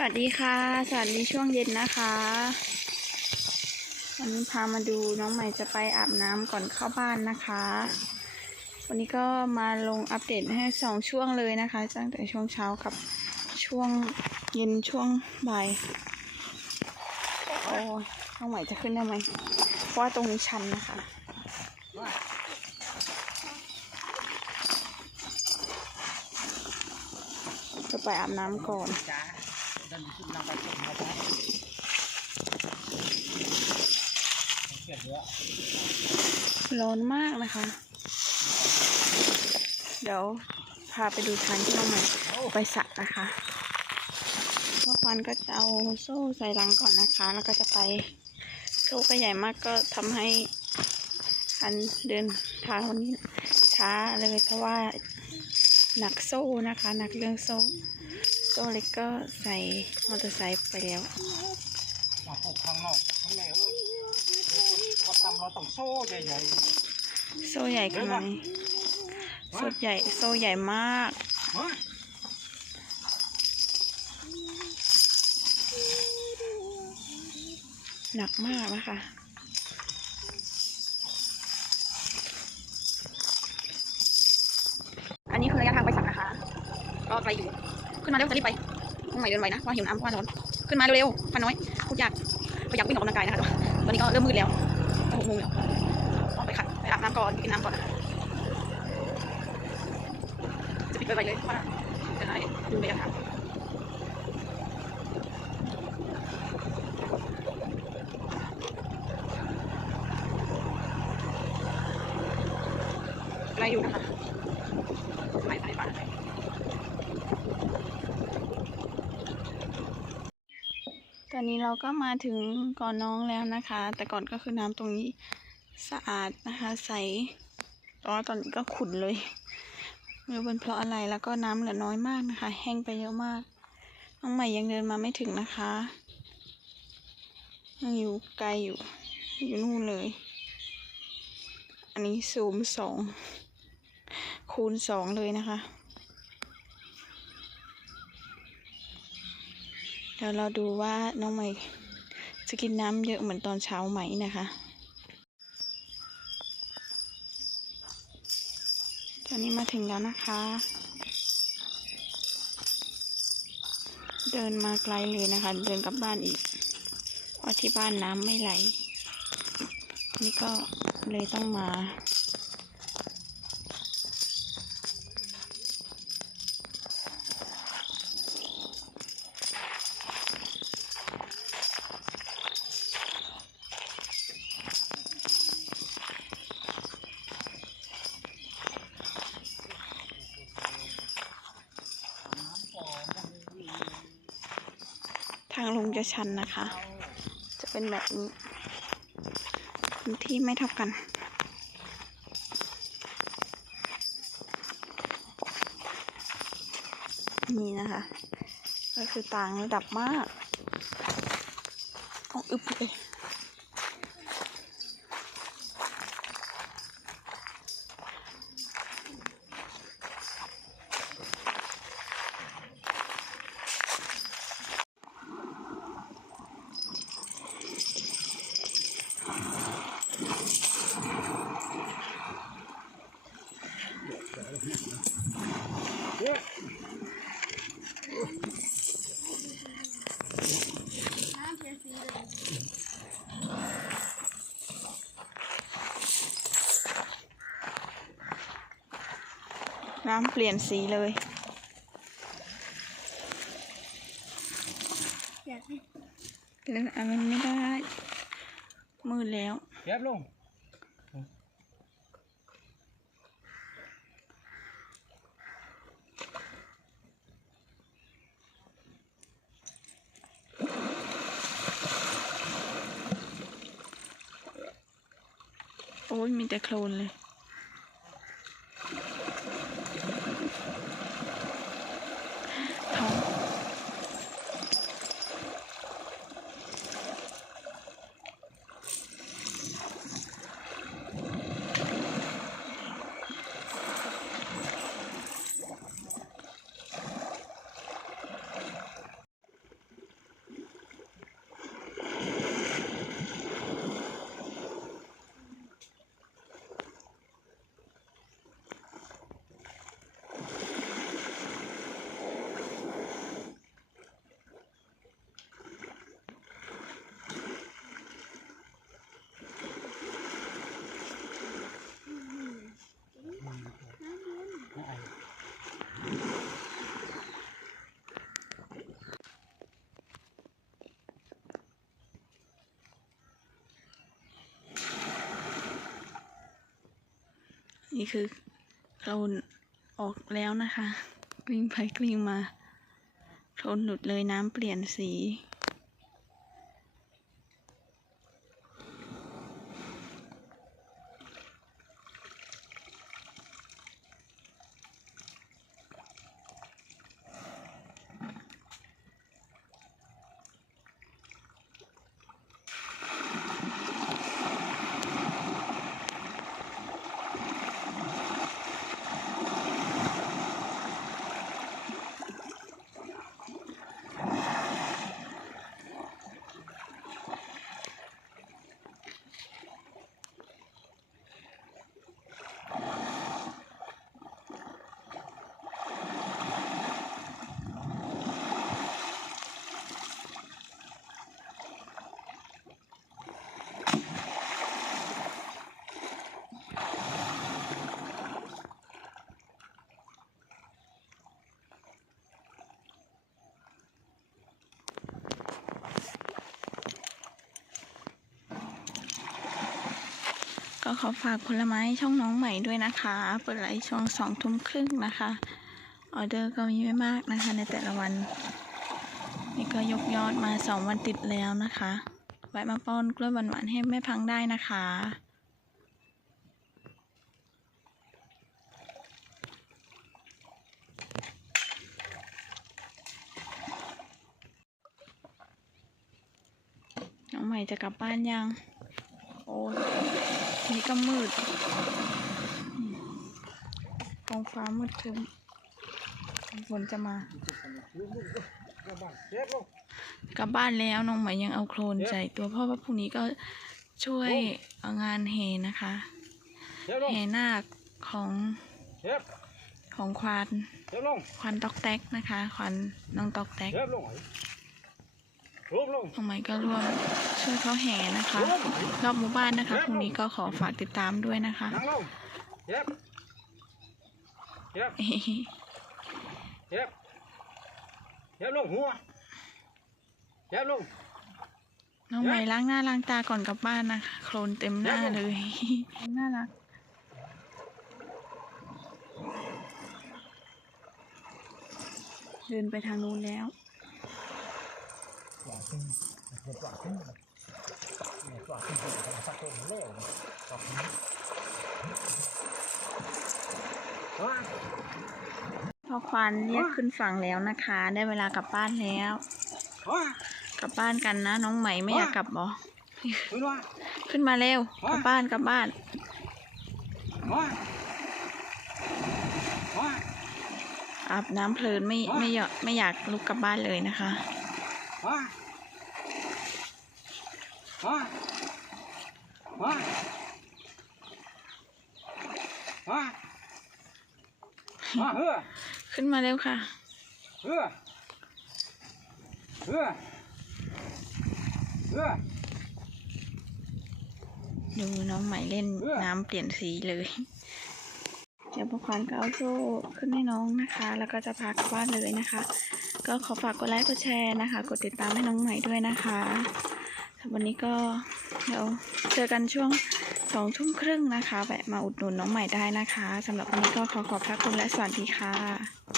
สวัสดีค่ะ สวัสดีช่วงเย็นนะคะ วันนี้พามาดูน้องใหม่จะไปอาบน้ำก่อนเข้าบ้านนะคะ วันนี้ก็มาลงอัปเดตให้สองช่วงเลยนะคะตั้งแต่ช่วงเช้ากับช่วงเย็นช่วงบ่ายโอ้น้องใหม่จะขึ้นได้ไหมเพราะว่าตรงนี้ชันนะคะจะไปอาบน้ำก่อน dan disunahkan kepada ร้อนมากนะคะ เดี๋ยวพาไปดูทางที่น้องใหม่ไปสระนะคะเมื่อวานก็จะเอาโซ่ใส่หลังก่อนนะคะ แล้วก็จะไปโซ่ก็ใหญ่มากก็ทำให้การเดินทางวันนี้ช้าเลยเพราะว่าหนักโซ่นะคะ หนักเรื่องโซ่ โซ่เล็กก็ใส่มอเตอร์ไซค์ไปแล้ว Mà phục thằng nọ, thằng này ơi. Có tầm nó tổng xô dày dày. โซ่ใหญ่ขนาดนี้โซ่ใหญ่โซ่ใหญ่มาก Hả? หนักมากนะคะอันนี้คือระยะทางไปสักนะคะ ก็ไกลอยู่ ขึ้นมาเร็วจะรีบไปต้องไหนเดินไวนะเพราะหิวน้ำเพราะร้อนขึ้นมาเร็วๆพันน้อยพูดยากก็อยากวิ่งออกกำลังกายนะคะตอนนี้ก็เริ่มมืดแล้วจะหกโมงแล้วออกไปขัดไปอาบน้ำก่อนกินน้ำก่อนนะคะจะปิดไวๆเลยเพราะว่าจะได้ดูระยะทางไกลอยู่นะคะไม่ไปไปไปต อนนี้เราก็มาถึงก่อนน้องแล้วนะคะ แต่ก่อนก็คือน้ำตรงนี้สะอาดนะคะใสต่ว่าตอนนี้ก็ขุ่นเลยไม่รู้เป็นเพราะอะไรแล้วก็น้ำเหลือน้อยมากนะคะ แห้งไปเยอะมาก น้องใหม่ยังเดินมาไม่ถึงนะคะยังอยู่ไกลอยู่ อยู่นู่นเลย อันนี้ซูมสองคูณสองเลยนะคะ เดี๋ยวเราดูว่าน้องใหม่จะกินน้ำเยอะเหมือนตอนเช้าไหมนะคะ ตอนนี้มาถึงแล้วนะคะ เดินมาไกลเลยนะคะ เดินกลับบ้านอีก เพราะที่บ้านน้ำไม่ไหล นี่ก็เลยต้องมาางลงจะชันนะคะ จะเป็นแบบนี้พื้นที่ไม่เท่ากัน นี่นะคะ ก็คือต่างระดับมากต้องอึบเลย น้ำเปลี่ยนสีเลยเล่นอันนั้นไม่ได้ มืดแล้ว Chép luôn. โอ้ยมีแต่โคลนเลย นี่คือเราออกแล้วนะคะ กลิ้งไปกลิ้งมาโคลนหลุดเลยน้ำเปลี่ยนสี ก็ขอฝากผลไม้ช่องน้องใหม่ด้วยนะคะ เปิดไลฟ์ช่วงสองทุ่มครึ่งนะคะ ออเดอร์ก็มีไม่มากนะคะ ในแต่ละวัน นี่ก็ยกยอดมาสองวันติดแล้วนะคะแวะมาป้อนกล้วยหวานๆให้แม่พังได้นะคะน้องใหม่จะกลับบ้านยัง โอ้ นี่ก็มืดอืมท้องฟ้ามืดครึ้มฝนจะมาเจ็บลงกลับบ้านแล้วน้องใหม่ยังเอาโครนใส่ตัวเพราะว่าพรุ่งนี้ก็ช่วยเอางานเฮนะคะเจ็บลงเฮนาคของเจ็บของควานเจ็บลงควานตอกแตกนะคะควานน้องตอกแตก เจ็บลงลงลงน้องใหม่ก็ร่วมช่วยเขาแห่นะคะ รอบหมู่บ้านนะคะพรุ่งนี้ก็ขอฝากติดตามด้วยนะคะนั่งลงเจ็บเจ็บเจ็บเจ็บลงหัวเจ็บลงน้องใหม่ล้างหน้าล้างตาก่อนกลับบ้านนะคะ โคลนเต็มหน้าเลย น่ารัก เดินไปทางนู้นแล้ว ขึ้นปลาขึ้นปลาขึ้นสักตัวเลี้ยวปลาขึ้นพ่อควานเรียกขึ้นฝั่งแล้วนะคะ ได้เวลากลับบ้านแล้ว กลับบ้านกันนะ น้องใหม่ไม่อยากกลับหรอ ขึ้นมาเร็ว กลับบ้านกลับบ้านอาบน้ำเพลินไม่ไม่อยากไม่อยากลุกกลับบ้านเลยนะคะ ว้าว้าว้าว้าเฮ้อขึ้นมาเร็วค่ะเฮ้อเฮ้อเฮ้อดูน้องใหม่เล่นน้ำเปลี่ยนสีเลย เดี๋ยวพอควานก็เอาโซ่ขึ้นให้น้องนะคะ แล้วก็จะพากลับบ้านเลยนะคะ ก็ขอฝากกดไลค์กดแชร์นะคะ กดติดตามให้น้องใหม่ด้วยนะคะ วันนี้ก็เดี๋ยวเจอกันช่วงสองทุ่มครึ่งนะคะแวะมาอุดหนุนน้องใหม่ได้นะคะสำหรับวันนี้ก็ขอขอบพระคุณและสวัสดีค่ะ